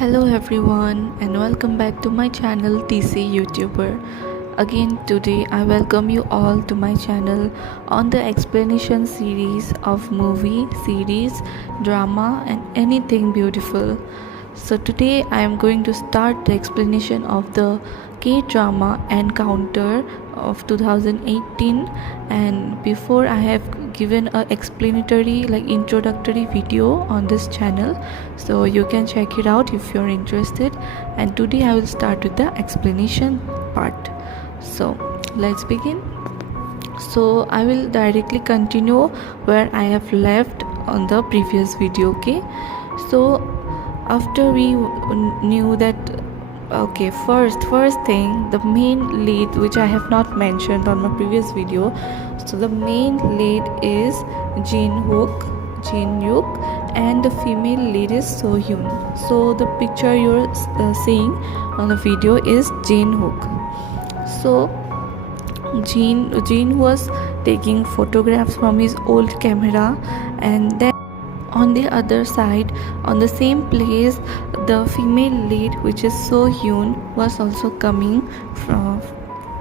Hello everyone and welcome back to my channel TC YouTuber. Again today I welcome you all to my channel on the explanation series of movie, series, drama and anything beautiful. So today I am going to start the explanation of the K-drama Encounter of 2018, and before I have given a explanatory introductory video on this channel, so you can check it out if you're interested. And today I will start with the explanation part. So let's begin. So I will directly continue where I have left on the previous video. Okay, so after we knew that, okay, first thing, the main lead, which I have not mentioned on my previous video. So the main lead is Jin Hyuk, and the female lead is So Hyun. So the picture you're seeing on the video is Jin Hyuk. So Jin was taking photographs from his old camera, and then on the other side, on the same place, the female lead, which is So Hyun, was also coming from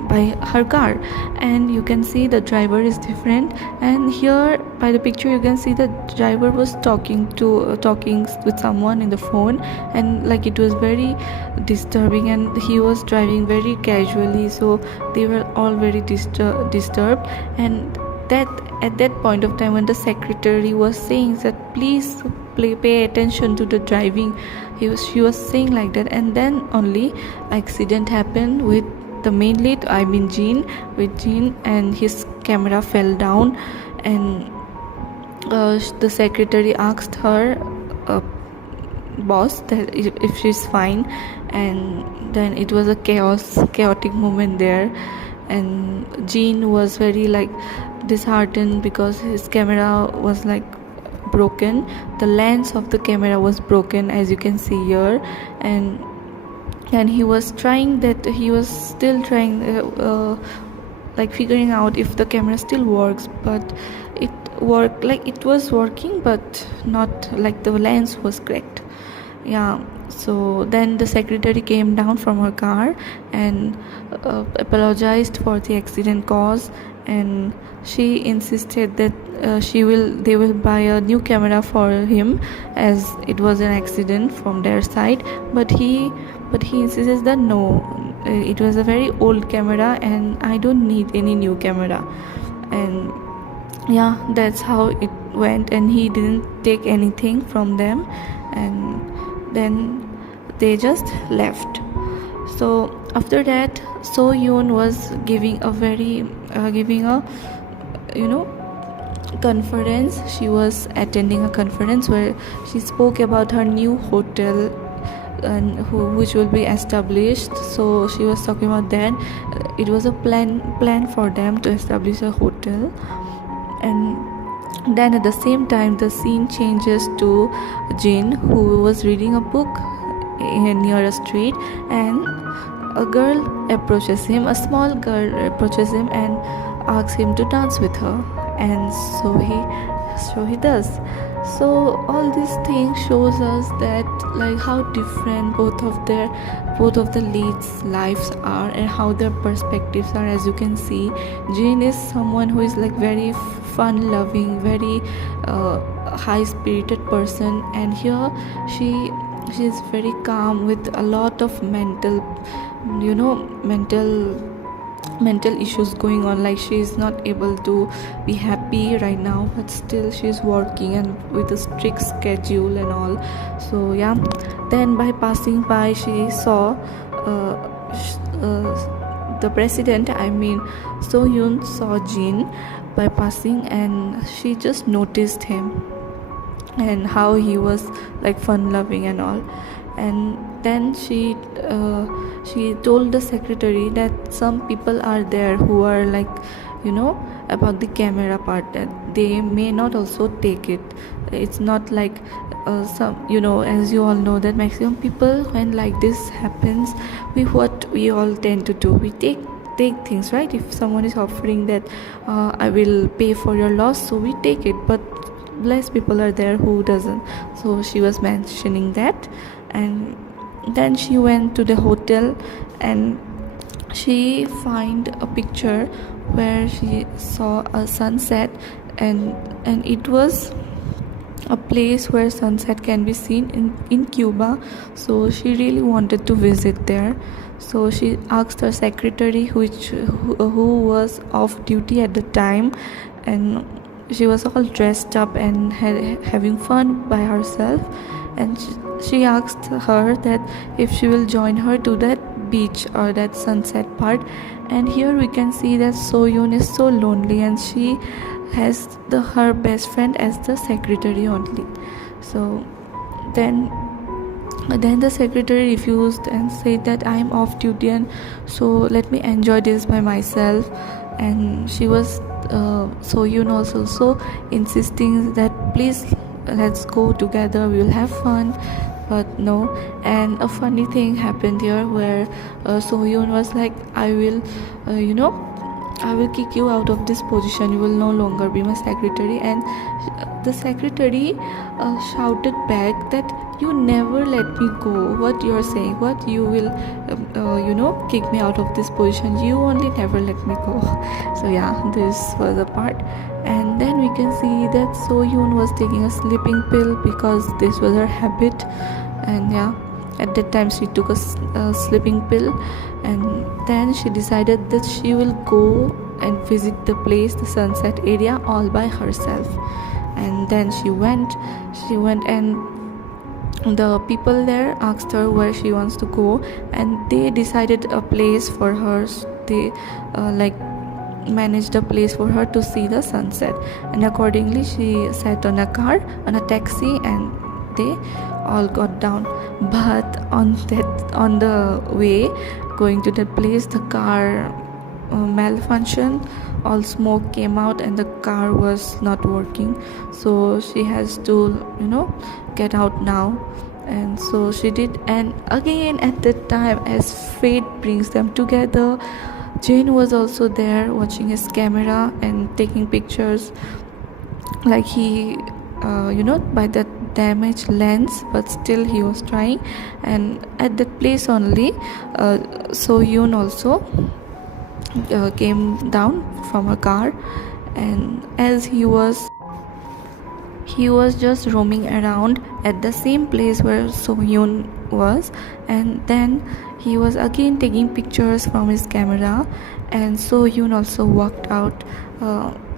by her car, and you can see the driver is different. And here by the picture you can see the driver was talking with someone in the phone, and it was very disturbing, and he was driving very casually, so they were all very disturbed. And that at that point of time, when the secretary was saying that please pay attention to the driving, she was saying like that, and then only accident happened with the main lead, I mean Jin, and his camera fell down. And the secretary asked her boss that if she's fine, and then it was a chaotic moment there. And Jin was very disheartened because his camera was broken. The lens of the camera was broken, as you can see here. And he was still trying figuring out if the camera still works, but it was working, but not like the lens was cracked. Yeah, so then the secretary came down from her car and apologized for the accident cause, and she insisted that they will buy a new camera for him, as it was an accident from their side. But he insists that no, it was a very old camera and I don't need any new camera. And yeah, that's how it went, and he didn't take anything from them, and then they just left. So after that, So Yoon was giving a conference. She was attending a conference where she spoke about her new hotel which will be established. So she was talking about that. It was a plan for them to establish a hotel. And then at the same time, the scene changes to Jin, who was reading a book near a street, and a small girl approaches him and asks him to dance with her, and so he does. So all these things shows us that how different both of the leads' lives are, and how their perspectives are. As you can see, Jane is someone who is very fun loving, very high spirited person, and here she is very calm with a lot of mental issues going on. She is not able to be happy right now, but still she is working and with a strict schedule and all. So yeah, then by passing by, she saw the president, I mean So Yoon, saw Jin by passing, and she just noticed him and how he was fun loving and all. And then she told the secretary that some people are there who are about the camera part, that they may not also take it. It's not some, as you all know, that maximum people, when this happens, what we all tend to do, we take things, right? If someone is offering that I will pay for your loss, so we take it. But less people are there who doesn't. So she was mentioning that. And then she went to the hotel, and she find a picture where she saw a sunset, and it was a place where sunset can be seen in Cuba. So she really wanted to visit there. So she asked her secretary, who was off duty at the time, and she was all dressed up and having fun by herself. And she asked her that if she will join her to that beach or that sunset part. And here we can see that Soyun is so lonely, and she has her best friend as the secretary only. So then the secretary refused and said that I am off duty, and so let me enjoy this by myself. And she was Soyun was also insisting that please let's go together, we will have fun. But no. And a funny thing happened here where Sohyun was like, I will I will kick you out of this position, you will no longer be my secretary. And the secretary shouted back that you never let me go, what you are saying, what you will kick me out of this position, you only never let me go. So yeah, this was a part. And then we can see that Sohyun was taking a sleeping pill because this was her habit. And yeah, at that time she took a sleeping pill. And then she decided that she will go and visit the place, the sunset area, all by herself. And then she went and the people there asked her where she wants to go, and they decided a place for her. They managed a place for her to see the sunset. And accordingly she sat on a taxi, and they all got down. But on the way going to that place, the car malfunctioned, all smoke came out and the car was not working. So she has to get out now. And so she did. And again at that time, as fate brings them together, Jane was also there watching his camera and taking pictures, like he by that damaged lens, but still he was trying. And at that place only So Yoon also came down from a car, and as he was just roaming around at the same place where Sohyun was. And then he was again taking pictures from his camera, and Sohyun also walked out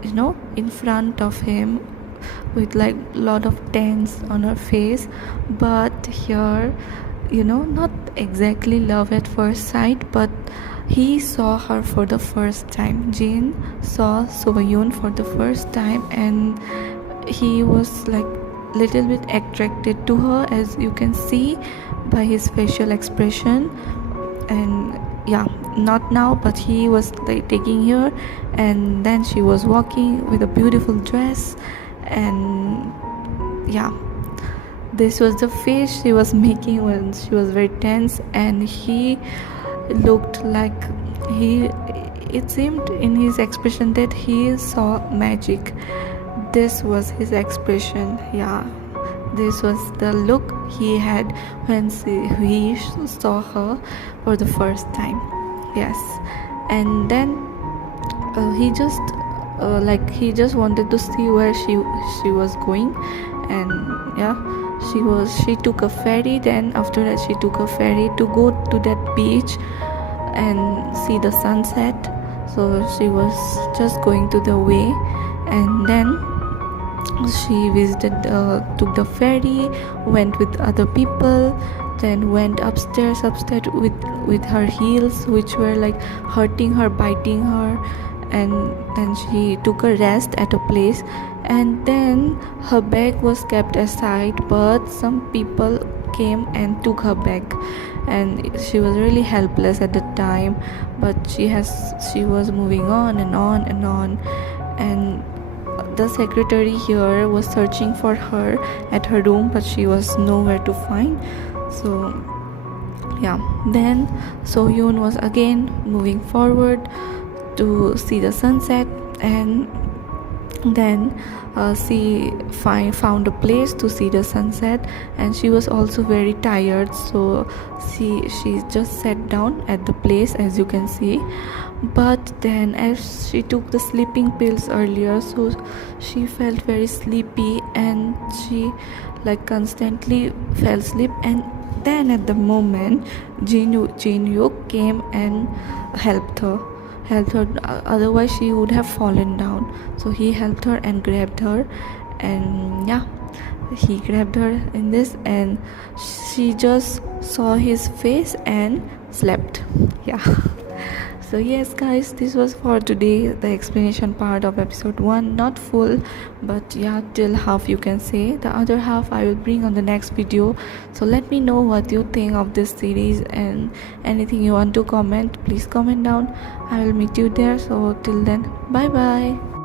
in front of him with like lot of tense on her face. But here, not exactly love at first sight, but he saw her for the first time. Jin saw Sohyun for the first time, and he was like little bit attracted to her, as you can see by his facial expression. And yeah, not now, but he was like taking her. And then she was walking with a beautiful dress, and yeah, this was the face she was making when she was very tense. And he looked like it seemed in his expression that he saw magic. This was his expression. Yeah, this was the look he had when he saw her for the first time. Yes. And then he just wanted to see where she was going. And yeah, she took a ferry. Then after that she took a ferry to go to that beach and see the sunset. So she was just going to the way. And then she took the ferry, went with other people, then went upstairs with her heels, which were like hurting her, biting her. And then she took a rest at a place, and then her bag was kept aside, but some people came and took her bag. And she was really helpless at the time, but she was moving on and on and on. And the secretary here was searching for her at her room, but she was nowhere to find. So yeah, then Sohyun was again moving forward to see the sunset. And Then she found a place to see the sunset, and she was also very tired, so she just sat down at the place, as you can see. But then as she took the sleeping pills earlier, so she felt very sleepy, and she like constantly fell asleep. And then at the moment, Jin Yook came and helped her otherwise she would have fallen down. So he helped her and grabbed her, and yeah, he grabbed her in this, and she just saw his face and slept. Yeah. So yes guys, this was for today, the explanation part of episode 1. Not full, but yeah, till half you can say. The other half I will bring on the next video. So let me know what you think of this series, and anything you want to comment, please comment down. I will meet you there. So till then, bye bye.